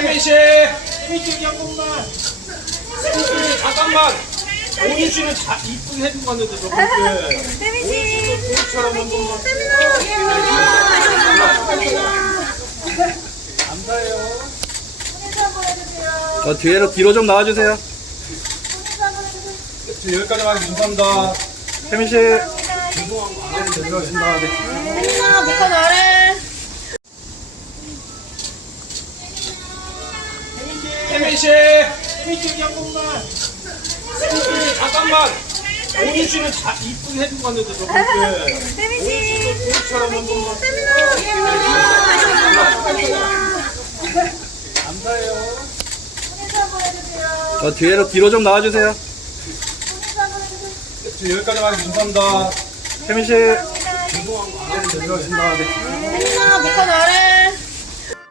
세민 씨. 세민 씨 잠깐만. 세민 씨 잠깐만. 오윤 씨는 다 이쁘게 해준 는데 저분께. 세민 씨. 세민 씨. 감사해요. 저 뒤로 뒤로 좀 나와주세요. 지금 여기까지만 감사합니다. 세민 씨. 죄송합니다. 세민아 목화 잘해. 세민 씨. 세민 씨 잠깐만. 세민 씨 잠깐만. 오민 씨는 다이쁜 해준 거 같은데 저분들. 세민 씨. 세민 씨. 럼한번안 세민아. 감사해요. 저 뒤로 뒤로 좀 나와주세요. 지금 여기까지만 가 감사합니다. 세민 씨. 죄송합니다. 제는데 세민아 못가다